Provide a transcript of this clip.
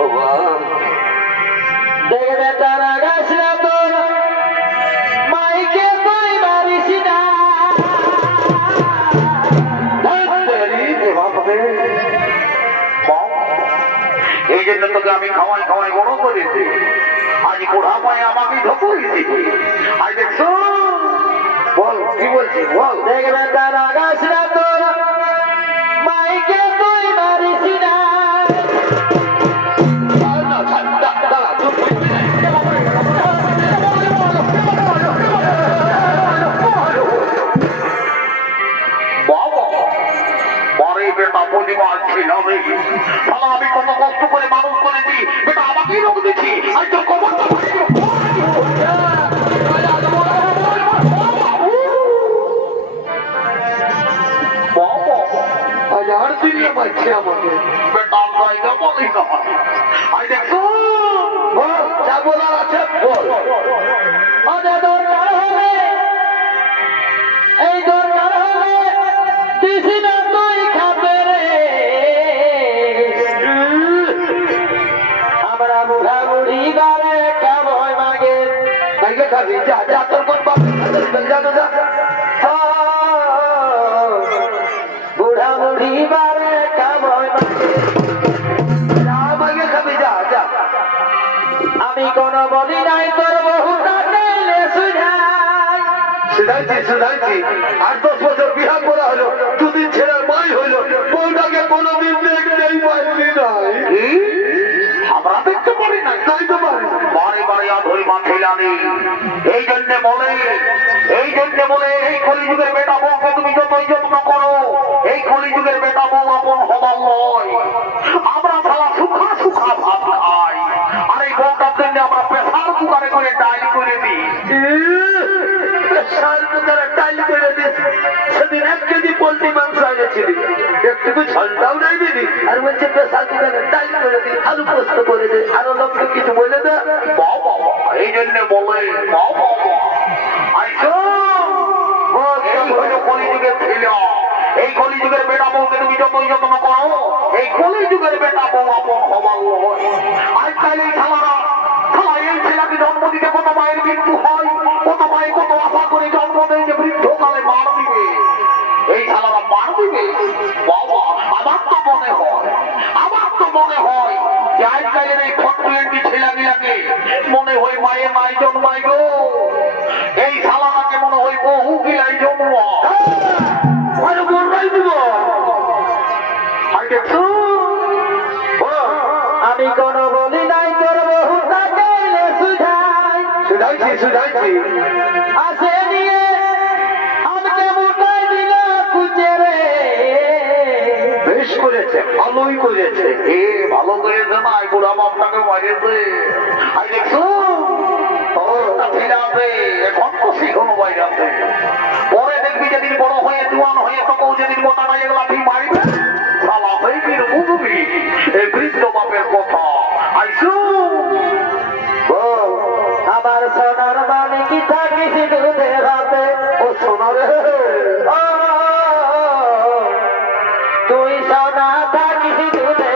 তোর মাইকে তুই মারিস না। ও বাবু পুরা লোকটাই রে বাবা দেখবে তার আকাশরা তোর মাইকে তুই মারিস না এই জন্য তোকে আমি খাওয়াই খাওয়াই বড় করেছি। আজ বুড়া পায়ে আমাকে ঢুকিয়েছি আজ দেখছ? বল, কি বলছিস? বল। দেখবে তার আকাশরা তোর বেটা পূর্ণিমা ছিল রে তাহলে আমি কত কষ্ট করে মানুষ করেছি বেটা আমাকেই রোগ দিচ্ছি আমাকে। বেটা বলি না। আজ দেখছ বল যা বলার আছে বল। আমি কোন বলি নাই, তোর বহু শুধাইছি আট দশ বছর বিহা করা হলো, দুদিন ছেলের মাই হইল। এই বলে এই কলিযুগের বেটা বউকে তুমি যতই যত্ন করো এই কলিযুগের বেটা বউ আপন হবার নয় আমরা সারা সুখা সুখা ভাত খাই আর এই বউটার জন্য আমরা প্রেসার কুকারে করে ডাইল করে দিই। সার কুকারে টাইল করে দিস সেদিন এক কেজি পোল্ট্রি মাংস এনেছিলি একটুকু ঝলটাও নাই দিদি আর বলছে প্রেসার কুকারে করে দিই আলু পোস্ত করে আরও লোককে কিছু বলে দে। বাবা এই জন্য বলে বাবা আইসো এই হলো কলিযুগের ছেলে এই কলিযুগের বেটা বউকে তুমি যতই যত্ন করো এই কলিযুগের বেটা বউ আপন হবার নয় এই ছাড়ারা ছাড়া এই ছেলেকে জন্ম দিতে কত মায়ের মৃত্যু হয় কত মায়ের কত আশা করে জন্ম দেয় যে বৃদ্ধকালে মার দিবে এই ছাড়ারা মার দিবে বাবা আমার তো মনে হয় আমার তো মনে হয় যে আজকালের এই ফটকুলেন্টি ছেলেগুলাকে মনে হয় মায়ের মাই জন্মাই গো শুধাইছি শুধাইছি আসে নিয়ে আমাকে মুটাই দিল কুচে রে। বেশ করেছে ভালোই করেছে। এ ভালো করেছে না এই বুড়া বাপটাকে মারিয়েছে। আর দেখছ? তোরটা ছেলে আছে এখন তো শিখনো পরে দেখবি যেদিন বড় হয়ে জুয়ান হয়ে তখন যেদিন মোটা নাই এগুলা ঠিক মারিবে। হয়ে বুঝবি তুই সোনা থাকিস